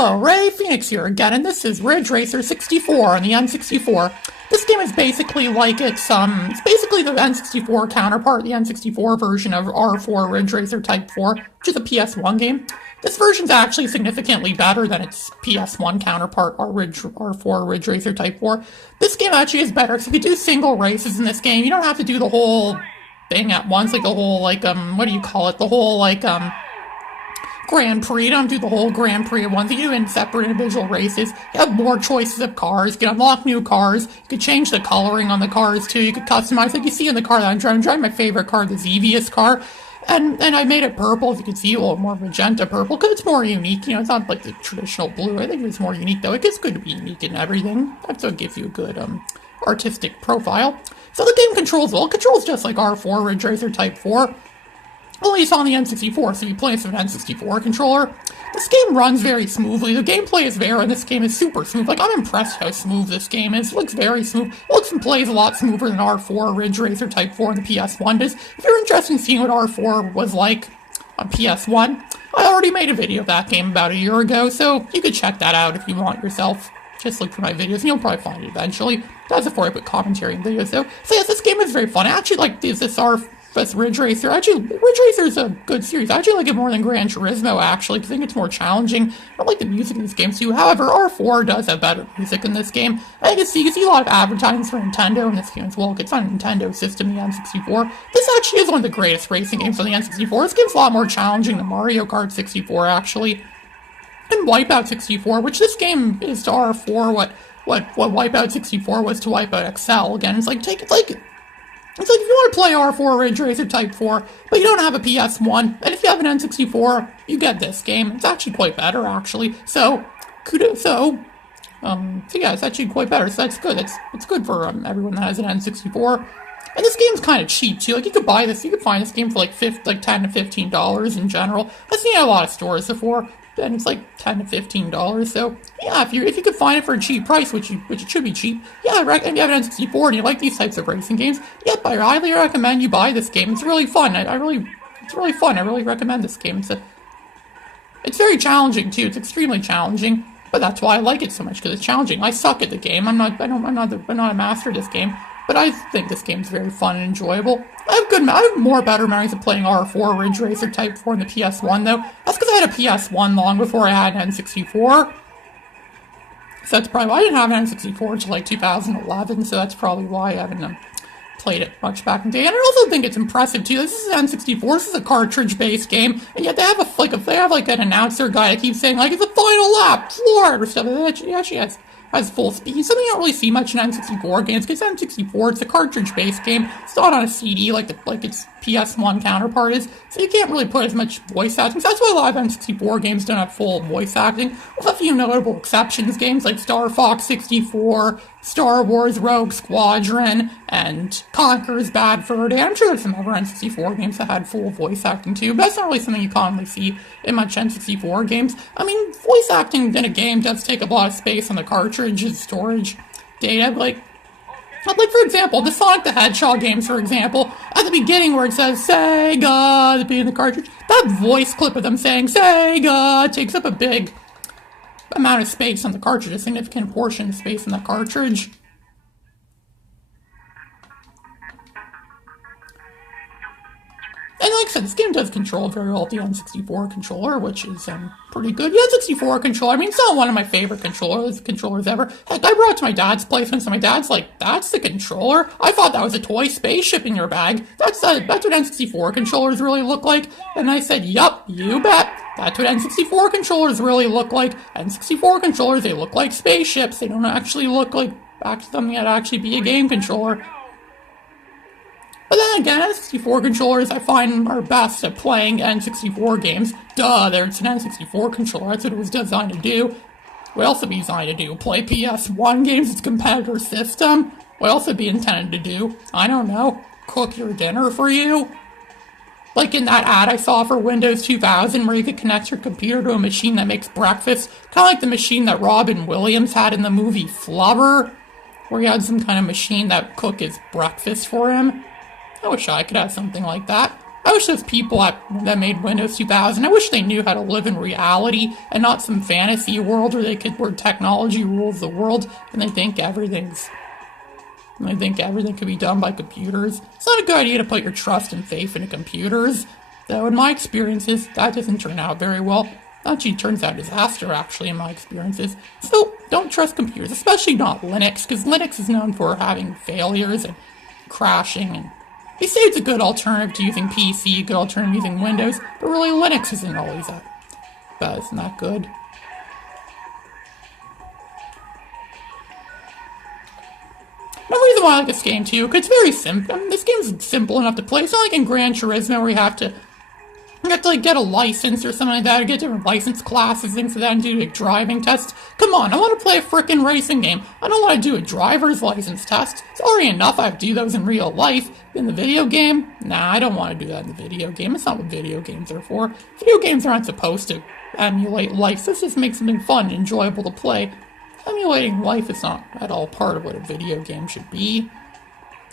Hello, Ray Phoenix here again, and this is Ridge Racer 64 on the N64. This game is basically like it's basically the N64 counterpart, the N64 version of R4 Ridge Racer Type 4, which is a PS1 game. This version's actually significantly better than its PS1 counterpart, R4 Ridge Racer Type 4. This game actually is better, because you can do single races in this game. You don't have to do the whole thing at once, like the whole, what do you call it? The whole, Grand Prix. You don't do the whole Grand Prix at once. You do in separate individual races. You have more choices of cars. You can unlock new cars. You can change the coloring on the cars, too. You can customize, like you see in the car that I'm driving my favorite car, the Xevious car. And I made it purple, as you can see, a little more magenta purple, because it's more unique. You know, it's not like the traditional blue. I think it's more unique, though. It's good to be unique in everything. That's what gives you a good, artistic profile. So the game controls, well, it controls just like R4 Ridge Racer Type 4. Only it's on the N64, so you play with an N64 controller. This game runs very smoothly. The gameplay is there, and this game is super smooth. Like, I'm impressed how smooth this game is. It looks very smooth. It looks and plays a lot smoother than R4 Ridge Racer Type 4 on the PS1 does. If you're interested in seeing what R4 was like on PS1, I already made a video of that game about a year ago, so you could check that out if you want yourself. Just look for my videos, and you'll probably find it eventually. That's before I put commentary in videos, though. So yes, this game is very fun. I actually like this Ridge Racer. Actually, Ridge Racer is a good series. I actually like it more than Gran Turismo, actually, because I think it's more challenging. I like the music in this game, too. However, R4 does have better music in this game. I think you can see a lot of advertisements for Nintendo in this game as well. It's on a Nintendo system, the N64. This actually is one of the greatest racing games on the N64. This game's a lot more challenging than Mario Kart 64, actually. And Wipeout 64, which this game is to R4 what Wipeout 64 was to Wipeout XL. Again, it's like if you want to play R4 Ridge Racer Type 4, but you don't have a PS1, and if you have an N64, you get this game. It's actually quite better, actually. So yeah, it's actually quite better, so that's good. It's good for everyone that has an N64. And this game's kind of cheap, too. Like, you could find this game for like $10 to $15 in general. I've seen it at a lot of stores before, and it's like $10 to $15. So yeah, if you could find it for a cheap price, which it should be cheap, yeah, and you have an N64 and you like these types of racing games, yep, I highly recommend you buy this game. It's really fun. It's really fun. I really recommend this game. It's very challenging too. It's extremely challenging, but that's why I like it so much, because it's challenging. I suck at the game. I'm not a master of this game. But I think this game's very fun and enjoyable. I have more better memories of playing R4 Ridge Racer Type 4 in the PS1, though. That's because I had a PS1 long before I had an N64. So that's probably why I didn't have an N64 until like 2011, so that's probably why I haven't played it much back in the day. And I also think it's impressive, too. This is an N64, this is a cartridge-based game, and yet they have an announcer guy that keeps saying, like, it's a final lap, floor, or stuff. It actually has full speed. Something you don't really see much in N64 games, because N64, it's a cartridge-based game. It's not on a CD like its PS1 counterpart is, so you can't really put as much voice acting. So that's why a lot of N64 games don't have full voice acting, with a few notable exceptions. Games like Star Fox 64, Star Wars Rogue Squadron, and Conker's Bad Fur Day. I'm sure there's some other N64 games that had full voice acting too, but that's not really something you commonly see in much N64 games. I mean, voice acting in a game does take up a lot of space on the cartridge's storage data, like for example, the Sonic the Hedgehog games, for example, at the beginning where it says Sega at the beginning of the cartridge, that voice clip of them saying Sega takes up a big amount of space on the cartridge, a significant portion of space on the cartridge. And like I said, this game does control very well the N64 controller, which is pretty good. Yeah, N64 controller, I mean, it's not one of my favorite controllers ever. Heck, I brought it to my dad's place once, and my dad's like, that's the controller? I thought that was a toy spaceship in your bag. That's what N64 controllers really look like. And I said, yup, you bet. That's what N64 controllers really look like. N64 controllers, they look like spaceships. They don't actually look like something that'd actually be a game controller. But then again, N64 controllers I find are best at playing N64 games. Duh, it's an N64 controller, that's what it was designed to do. What else would it be designed to do? Play PS1 games, its competitor system? What else would it be intended to do? I don't know. Cook your dinner for you? Like in that ad I saw for Windows 2000 where you could connect your computer to a machine that makes breakfast. Kind of like the machine that Robin Williams had in the movie Flubber, where he had some kind of machine that cooked his breakfast for him. I wish I could have something like that. I wish those people that made Windows 2000, I wish they knew how to live in reality and not some fantasy world where technology rules the world and they think everything can be done by computers. It's not a good idea to put your trust and faith into computers. Though in my experiences, that doesn't turn out very well. Actually, it turns out a disaster, actually, in my experiences. So, don't trust computers, especially not Linux, because Linux is known for having failures and crashing, and they say it's a good alternative to using PC, a good alternative to using Windows, but really Linux isn't always that bad. It's not good. Another reason why I like this game, too, because it's very simple. I mean, this game's simple enough to play. It's not like in Gran Turismo where you have to like get a license or something like that, or get different license classes, things like that, and do like driving tests. Come on, I want to play a frickin' racing game. I don't want to do a driver's license test. It's already enough I have to do those in real life. In the video game? Nah, I don't want to do that in the video game. It's not what video games are for. Video games aren't supposed to emulate life. This just makes something fun and enjoyable to play. Emulating life is not at all part of what a video game should be.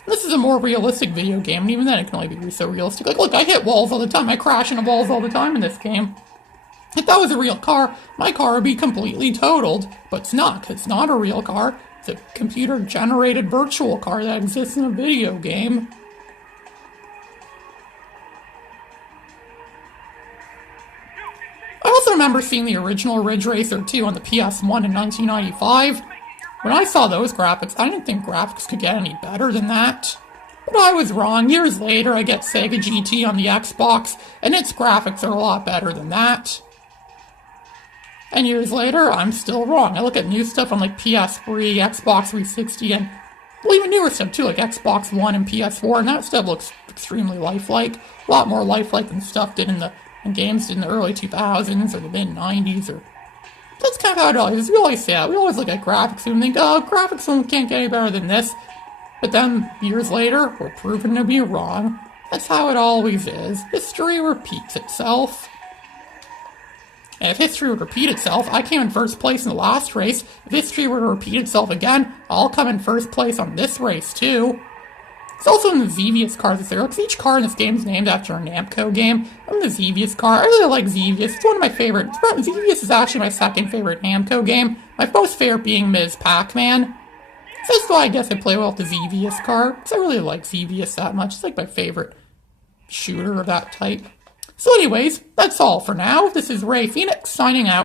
This is a more realistic video game, and even then it can only be so realistic. Like, look, I hit walls all the time. I crash into walls all the time in this game. If that was a real car, my car would be completely totaled. But it's not, because it's not a real car. It's a computer-generated virtual car that exists in a video game. I also remember seeing the original Ridge Racer 2 on the PS1 in 1995. When I saw those graphics, I didn't think graphics could get any better than that. But I was wrong. Years later, I get Sega GT on the Xbox, and its graphics are a lot better than that. And years later, I'm still wrong. I look at new stuff on like PS3, Xbox 360, and even newer stuff too, like Xbox One and PS4, and that stuff looks extremely lifelike. A lot more lifelike than stuff did in games did in the early 2000s or the mid-90s, or... That's kind of how it always is. We always say that. We always look at graphics and think, oh, graphics can't get any better than this. But then, years later, we're proven to be wrong. That's how it always is. History repeats itself. And if history would repeat itself, I came in first place in the last race. If history were to repeat itself again, I'll come in first place on this race, too. It's also in the Xevious cars this era, because each car in this game is named after a Namco game. I'm the Xevious car. I really like Xevious. It's one of my favorites. Xevious is actually my second favorite Namco game. My most favorite being Ms. Pac-Man. So that's why I guess I play well with the Xevious car, because I really like Xevious that much. It's like my favorite shooter of that type. So anyways, that's all for now. This is Ray Phoenix, signing out.